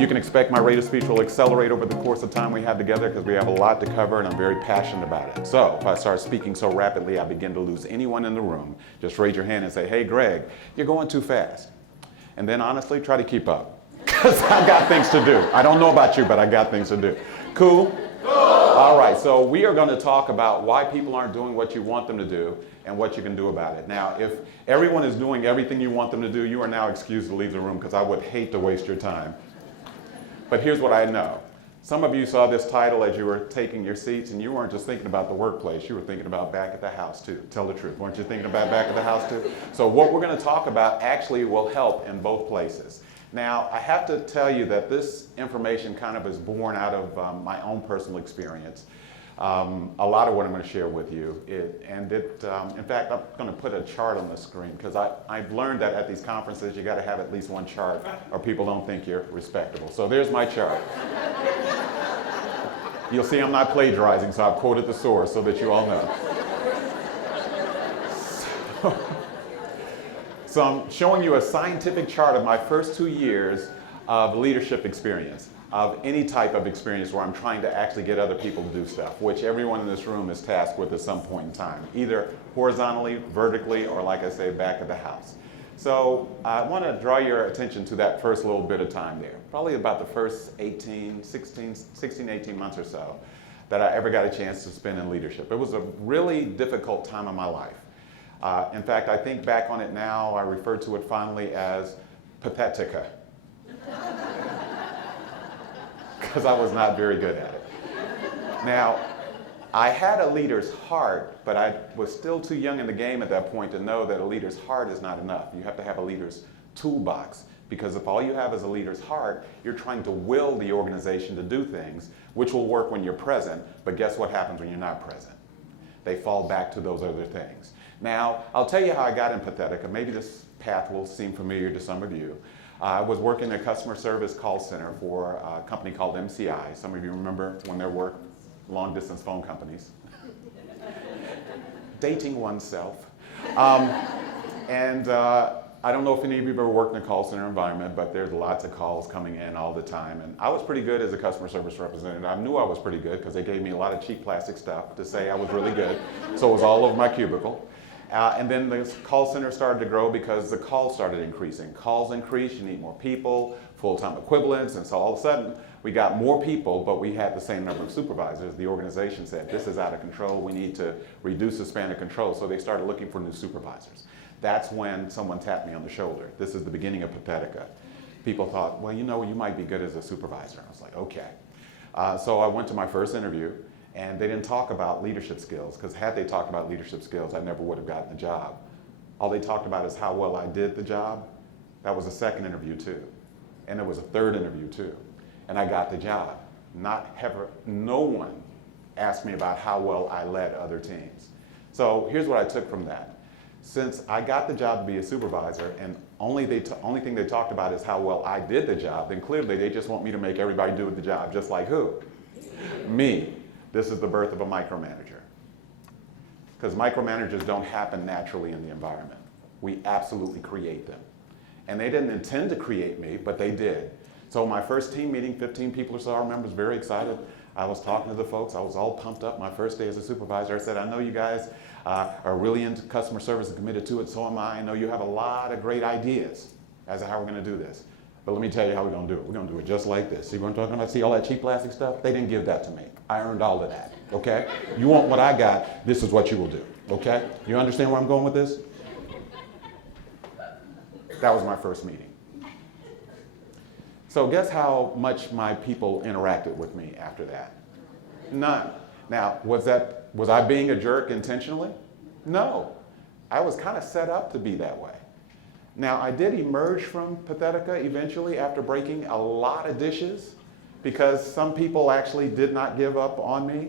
You can expect my rate of speech will accelerate over the course of time we have together because we have a lot to cover and I'm very passionate about it. So if I start speaking so rapidly I begin to lose anyone in the room, just raise your hand and say, hey Greg, you're going too fast. And then honestly, try to keep up because I got things to do. I don't know about you, but I got things to do. Cool? All right, so we are going to talk about why people aren't doing what you want them to do and what you can do about it. Now, if everyone is doing everything you want them to do, you are now excused to leave the room because I would hate to waste your time. But here's what I know. Some of you saw this title as you were taking your seats and you weren't just thinking about the workplace, you were thinking about back at the house too. Tell the truth, weren't you thinking about back at the house too? So what we're going to talk about actually will help in both places. Now, I have to tell you that this information kind of is born out of my own personal experience. A lot of what I'm going to share with you. In fact, I'm going to put a chart on the screen because I've learned that at these conferences you got to have at least one chart or people don't think you're respectable. So there's my chart. You'll see I'm not plagiarizing, so I've quoted the source so that you all know. So I'm showing you a scientific chart of my first 2 years of leadership experience, of any type of experience where I'm trying to actually get other people to do stuff, which everyone in this room is tasked with at some point in time, either horizontally, vertically, or like I say, back of the house. So I want to draw your attention to that first little bit of time there, probably about the first 16, 18 months or so that I ever got a chance to spend in leadership. It was a really difficult time of my life. In fact, I think back on it now, I refer to it fondly as pathetica. Because I was not very good at it. Now, I had a leader's heart, but I was still too young in the game at that point to know that a leader's heart is not enough. You have to have a leader's toolbox, because if all you have is a leader's heart, you're trying to will the organization to do things, which will work when you're present, but guess what happens when you're not present? They fall back to those other things. Now, I'll tell you how I got in Pathetica. Maybe this path will seem familiar to some of you. I was working in a customer service call center for a company called MCI. Some of you remember when there were long-distance phone companies. Dating oneself. I don't know if any of you have ever worked in a call center environment, but there's lots of calls coming in all the time. And I was pretty good as a customer service representative. I knew I was pretty good because they gave me a lot of cheap plastic stuff to say I was really good. So it was all over my cubicle. And then the call center started to grow because the calls started increasing. Calls increase, you need more people, full-time equivalents, and so all of a sudden we got more people, but we had the same number of supervisors. The organization said, this is out of control, we need to reduce the span of control, so they started looking for new supervisors. That's when someone tapped me on the shoulder. This is the beginning of Pathetica. People thought, well, you know, you might be good as a supervisor. I was like, okay. So I went to my first interview, and they didn't talk about leadership skills, because had they talked about leadership skills, I never would have gotten the job. All they talked about is how well I did the job. That was a second interview too. And there was a third interview too. And I got the job. No one asked me about how well I led other teams. So here's what I took from that. Since I got the job to be a supervisor and only thing they talked about is how well I did the job, then clearly they just want me to make everybody do the job, just like who? Me. This is the birth of a micromanager. Because micromanagers don't happen naturally in the environment. We absolutely create them. And they didn't intend to create me, but they did. So my first team meeting, 15 people or so, I remember, was very excited. I was talking to the folks. I was all pumped up my first day as a supervisor. I said, I know you guys are really into customer service and committed to it, so am I. I know you have a lot of great ideas as to how we're going to do this. But let me tell you how we're going to do it. We're going to do it just like this. See what I'm talking about? See all that cheap plastic stuff? They didn't give that to me. I earned all of that, okay? You want what I got, this is what you will do, okay? You understand where I'm going with this? That was my first meeting. So guess how much my people interacted with me after that? None. Now, was I being a jerk intentionally? No. I was kind of set up to be that way. Now, I did emerge from Pathetica eventually after breaking a lot of dishes because some people actually did not give up on me.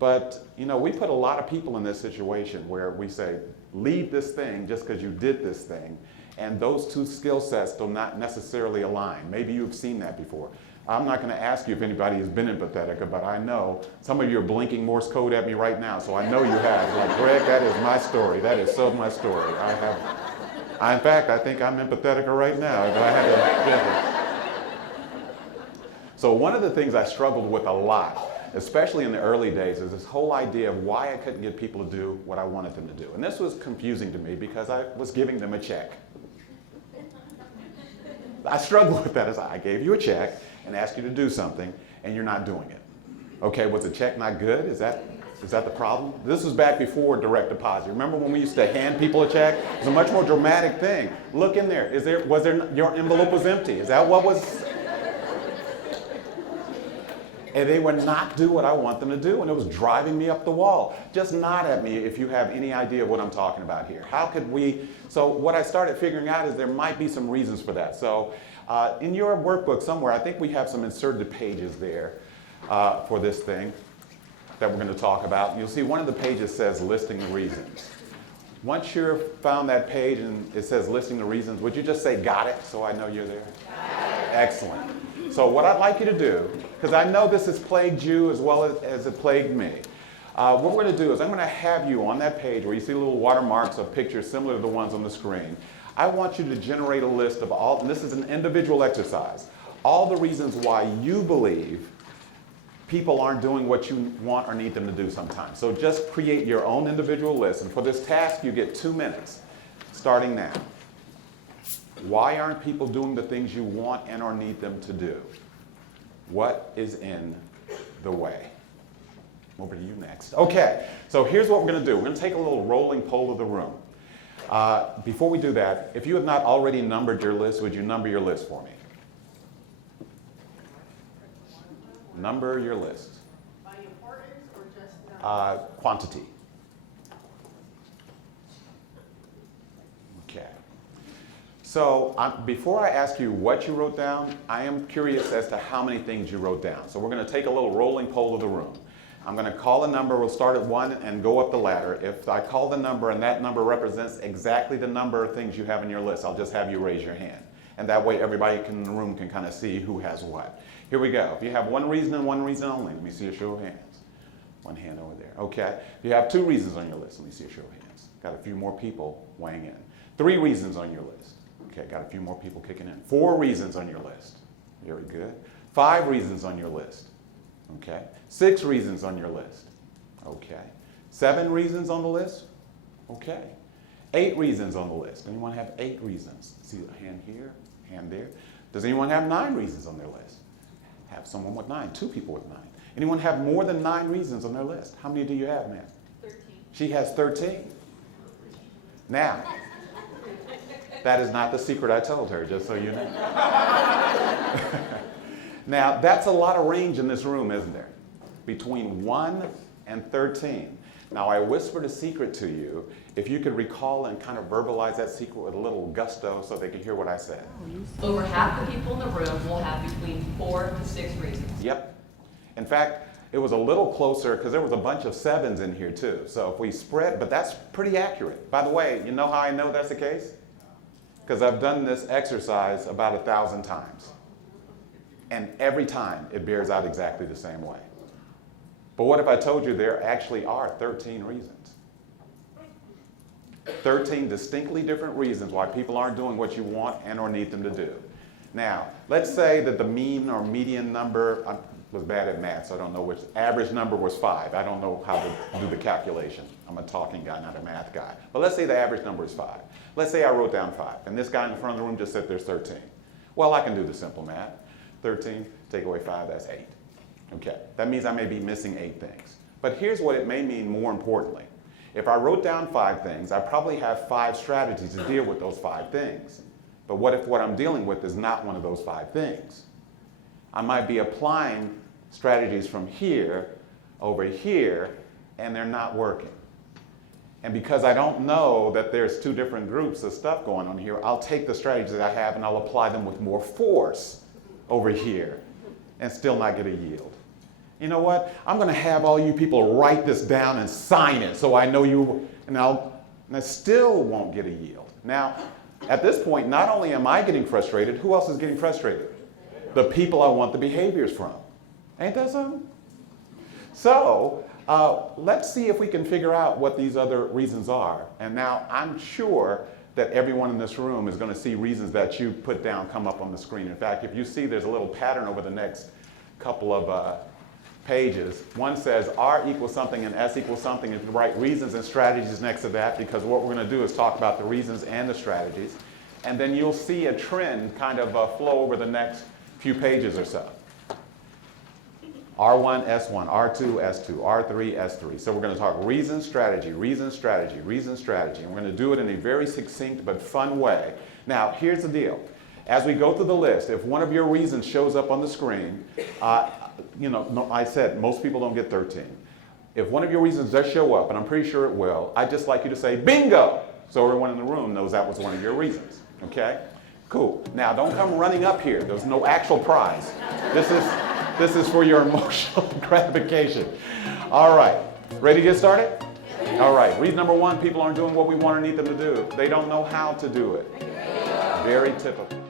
But, you know, we put a lot of people in this situation where we say, lead this thing just because you did this thing. And those two skill sets do not necessarily align. Maybe you've seen that before. I'm not going to ask you if anybody has been in Pathetica, but I know some of you are blinking Morse code at me right now, so I know you have. Like, Greg, that is my story. That is so my story. In fact, I think I'm in Pathetica right now. If I had to, So one of the things I struggled with a lot, especially in the early days, is this whole idea of why I couldn't get people to do what I wanted them to do. And this was confusing to me because I was giving them a check. I struggled with that as I gave you a check and asked you to do something and you're not doing it. Okay, was the check not good? Is that the problem? This was back before direct deposit. Remember when we used to hand people a check? It was a much more dramatic thing. Look in there. Your envelope was empty? Is that what was? And they would not do what I want them to do, and it was driving me up the wall. Just nod at me if you have any idea of what I'm talking about here. How could we? So what I started figuring out is there might be some reasons for that. So in your workbook somewhere, I think we have some inserted pages there for this thing that we're going to talk about. You'll see one of the pages says listing the reasons. Once you've found that page and it says listing the reasons, would you just say got it so I know you're there? Excellent. So what I'd like you to do, because I know this has plagued you as well as it plagued me, what we're going to do is I'm going to have you on that page where you see little watermarks of pictures similar to the ones on the screen. I want you to generate a list of all, and this is an individual exercise, all the reasons why you believe people aren't doing what you want or need them to do sometimes. So just create your own individual list, and for this task you get 2 minutes, starting now. Why aren't people doing the things you want and or need them to do? What is in the way? Over to you next. Okay, so here's what we're going to do. We're going to take a little rolling poll of the room. Before we do that, if you have not already numbered your list, would you number your list for me? Number your list. By importance or just quantity. Okay. So before I ask you what you wrote down, I am curious as to how many things you wrote down. So we're going to take a little rolling poll of the room. I'm going to call a number. We'll start at 1 and go up the ladder. If I call the number and that number represents exactly the number of things you have in your list, I'll just have you raise your hand. And that way everybody in the room can kind of see who has what. Here we go. If you have one reason and one reason only, let me see a show of hands. One hand over there. Okay. If you have 2 reasons on your list, let me see a show of hands. Got a few more people weighing in. 3 reasons on your list. Okay, got a few more people kicking in. 4 reasons on your list. Very good. 5 reasons on your list. Okay. 6 reasons on your list. Okay. 7 reasons on the list. Okay. 8 reasons on the list. Anyone have 8 reasons? See a hand here, hand there. Does anyone have 9 reasons on their list? Have someone with 9, 2 people with 9. Anyone have more than 9 reasons on their list? How many do you have, ma'am? 13. She has 13. Now, that is not the secret I told her, just so you know. Now, that's a lot of range in this room, isn't there? Between 1 and 13. Now, I whispered a secret to you. If you could recall and kind of verbalize that secret with a little gusto so they could hear what I said. Over half the people in the room will have between 4 to 6 reasons. Yep. In fact, it was a little closer because there was a bunch of 7s in here too. So if we spread, but that's pretty accurate. By the way, you know how I know that's the case? Because I've done this exercise about 1,000 times. And every time it bears out exactly the same way. But what if I told you there actually are 13 reasons? 13 distinctly different reasons why people aren't doing what you want and or need them to do. Now, let's say that the mean or median number, I was bad at math, so I don't know which, average number was 5. I don't know how to do the calculation. I'm a talking guy, not a math guy. But let's say the average number is 5. Let's say I wrote down 5, and this guy in the front of the room just said there's 13. Well, I can do the simple math. 13, take away 5, that's 8. Okay, that means I may be missing 8 things. But here's what it may mean more importantly. If I wrote down 5 things, I probably have 5 strategies to deal with those 5 things. But what if what I'm dealing with is not one of those 5 things? I might be applying strategies from here over here, and they're not working. And because I don't know that there's 2 different groups of stuff going on here, I'll take the strategies that I have and I'll apply them with more force over here and still not get a yield. You know what? I'm going to have all you people write this down and sign it so I know you, and I still won't get a yield. Now, at this point, not only am I getting frustrated, who else is getting frustrated? The people I want the behaviors from. Ain't that something? So, let's see if we can figure out what these other reasons are. And now I'm sure that everyone in this room is going to see reasons that you put down come up on the screen. In fact, if you see there's a little pattern over the next couple of pages. One says R equals something and S equals something, and you write reasons and strategies next to that, because what we're going to do is talk about the reasons and the strategies. And then you'll see a trend kind of flow over the next few pages or so. R1, S1, R2, S2, R3, S3. So we're going to talk reason, strategy, reason, strategy, reason, strategy. And we're going to do it in a very succinct but fun way. Now, here's the deal. As we go through the list, if one of your reasons shows up on the screen, I said most people don't get 13. If one of your reasons does show up, and I'm pretty sure it will, I'd just like you to say, bingo! So everyone in the room knows that was one of your reasons, okay? Cool. Now, don't come running up here. There's no actual prize. This is for your emotional gratification. All right. Ready to get started? All right. Reason number one, people aren't doing what we want or need them to do. They don't know how to do it. Very typical.